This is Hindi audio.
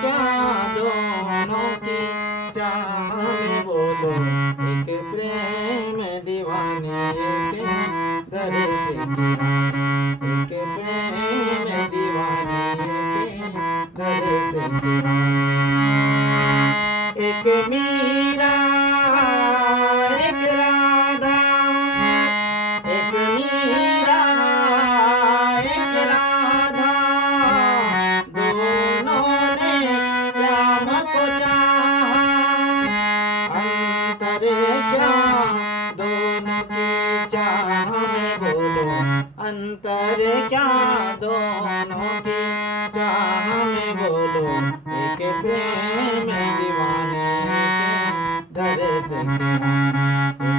क्या दोनों की चाह में बोलो, एक प्रेम दीवानी एक दर से की रानी, एक प्रेम दीवानी एक दर से की रानी। एक मीरा एक राधा, एक मीरा एक राधा, दोनों ने श्याम को चाहा, अंतर क्या दोनों की चाह में बोलो, अंतर क्या दोनों की चाह में बोलो, एक प्रेम